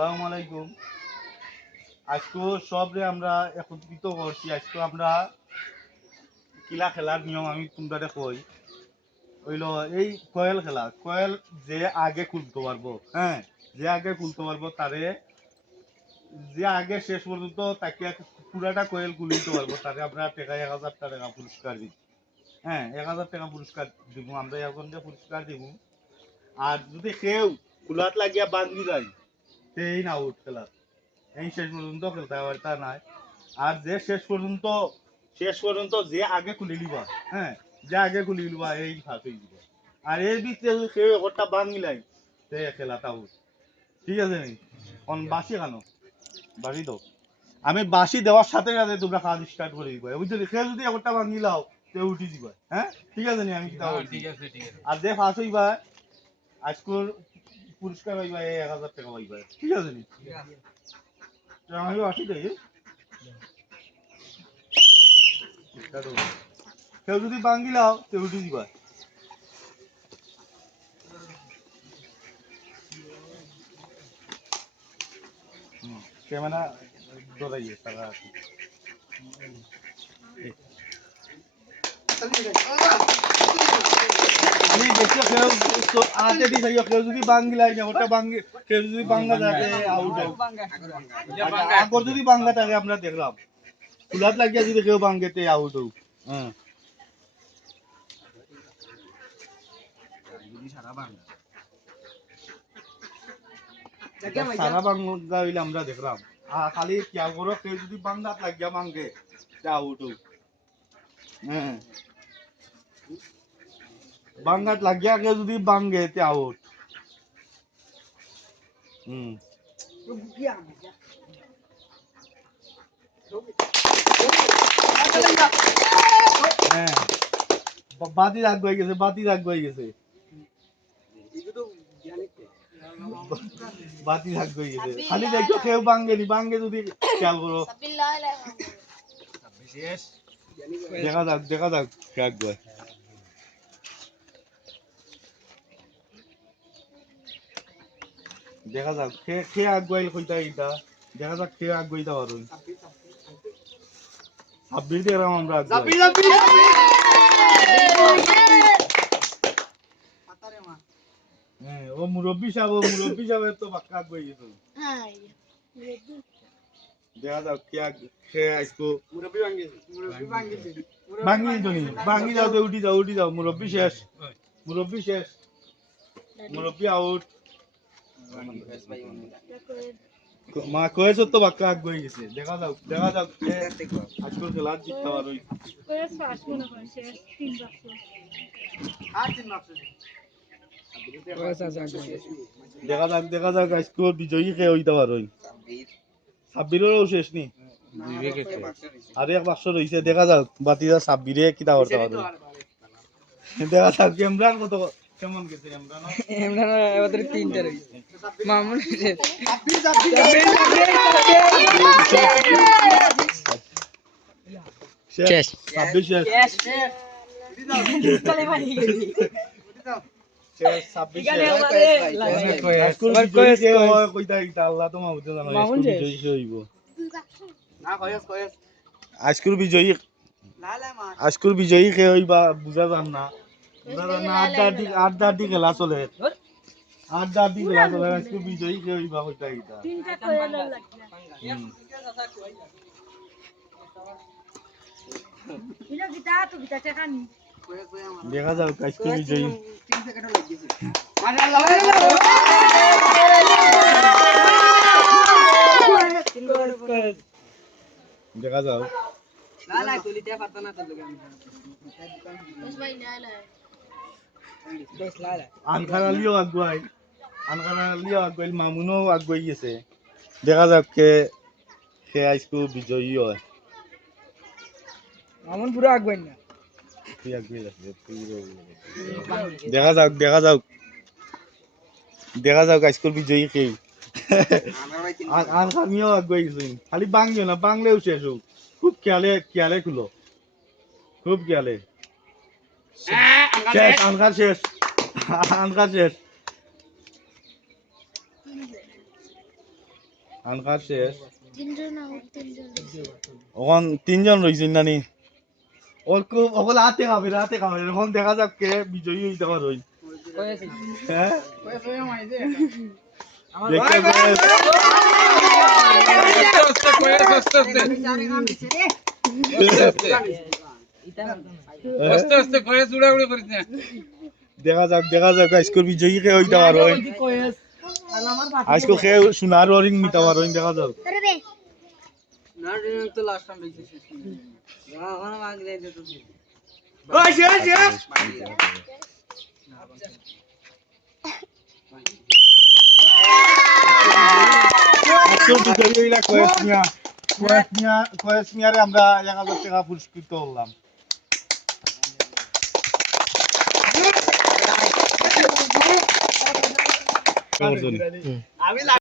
আসসালামু আলাইকুম। আজকে সবরে আমরা একত্রিত করছি। আজকে আমরা কিলা খেলার নিয়ম আমি তোমরা কই হইল এই কয়েল খেলা। কয়েল যে আগে খুলতে পারবো, হ্যাঁ, যে আগে খুলতে পারবো তারে, যে আগে শেষ পর্যন্ত তাকে পুরাটা কয়েল খুলিতে পারবো তারে আমরা টাকা 1000 টাকা পুরস্কার দিই। হ্যাঁ, 1000 টাকা পুরস্কার দিব আমরা, এখন যে পুরস্কার দিব। আর যদি কেউ কুলাত লাগিয়া বান্ধি যায় সেই না আউট খেলা, এই শেষ পর্যন্ত খেলতে হবে তা নাই। আর যে শেষ পর্যন্ত যে আগে খুলে লিবা, হ্যাঁ, যে আগে খুলে লিবা এই ফাঁস হয়ে যাবে। আর এর ভিতরে যদি কেউ একটা বাঙিলাই সে খেলাটা আউট। ঠিক আছে নি? কারণ বাসি কেন বাসি দাও, আমি বাসি দেওয়ার সাথে সাথে তোমরা কাজ স্টার্ট করে দিবা, বুঝছো? কেউ যদি একটা বাঙিলাও সে উঠি দিবা। হ্যাঁ, ঠিক আছে নি? আমি ঠিক আছে। আর যে ফাঁস হইবা আজকের পুরস্কার পাইবা 1000 টাকা পাইবা। ঠিক আছে নি? আমি বাসি দেই। কেউ যদি বাঙ্গিলাও কেউ উঠে দিবা। ক্যামেরা ধরাইয়ে টাকা আছে। আমি দেখছো কেউ আতে দি যাইও, কেউ যদি বাঙ্গিলাই না ওটা বাঙ্গি, কেউ যদি বাঙ্গা থাকে আউট হোক। আগর যদি বাঙ্গা থাকে আমরা দেখলাম, ফুলাত লাগিয়া যদি কেউ বাঙ্গেতে আউট হোক। হ্যাঁ, সারা বাঙ্গা হইলে আমরা দেখলাম। খালি কিয়া করো কেউ যদি বাঙ্গাত লাগিয়া বাঙ্গে আউট হোক। হ্যাঁ, বাঙ্গাত লাগিয়া কেউ যদি বাঙ্গে তে আউট। হ্যাঁ, বাতি রাগ হয়ে গেছে, বাতি রাগ হয়ে গেছে, বাতি রাগ হয়ে গেছে। খালি দেখো কেউ বাঙ্গেনি, বাঙ্গে যদি খেয়াল করো। দেখা যাক দেখা যাক রাগ হয়। দেখা যাক কে আগুয়াইল কইতা এইটা, দেখা যাক কে আগুয়াইতা পারো। 26 দিলাম আমরা আগুয়াই। হ্যাঁ, ও মুরব্বি সাহেব তো বাক্কা আগুয়াই গেছে। হ্যাঁ, দেখা যাক কে আইসকো মুরব্বি ভাঙ্গিছে ভাঙ্গি যাও, উঠি যাও মুরব্বি শেষ, মুরব্বি আউট। মা কয়েছ তো বাক্কা আগ হয়ে গেছে। দেখা যাক আজকে খেলা জিততে পারো। দেখা যাক আজকে বিজয়ী কে হইতে পারো। 26 শেষ নি, আর 1 বাক্স রয়েছে। দেখা যাক বাতিরা 26 কিতা করতে পারো। দেখা যাক ইমরান কত কেমন গেছে। ইমরান এবারে 3টা রইছে। মামুন শেষ। শেষ 26 শেষ। কালে মারি গেলি। শেষ 26 শেষ। এবার কয়েস কইতা ইতা আল্লাহ তো মাহবুবে জানো। বিজয়ী কে হইব না? কয়েস আজকুর বিজয়ী কে হইবা বুঝা যান না। আড্ডা খেলা চলে, আড্ডা খেলা চলে। আজকুর বিজয়ী কে হইবা কইতা ইতা। দেখা যাক আজকুর বিজয়ী। দেখা যাও আনখারালিও আগুয়াইল, মামুনও আগুয়াই গেছে। দেখা যাক কে আজকে বিজয়ী হয়। মামুন পুরো আগবেন না। দেখা যাক আজকের বিজয়ী কে। আমিও আগুয়াই গেছি। খালি বাংলিও না, বাংলেও শেষ হোক। খুব খেয়ালে খুলো, খুব খেয়ালে। শেষ আনখার শেষ। আনকার শেষ এখন 3 জন রইছেন নানি অকল হাতে খাবে এখন দেখা যাক কে বিজয়ী হইতে পারই হ্যাঁ দেখা যাক আজকের বিজয়ী কে হইতে পারই আজকে খে সোনার ওয়ারিং নিতে পারই দেখা যাক কয়েস মিয়ারে আমরা 1000 টাকা পুরস্কৃত হলাম আমি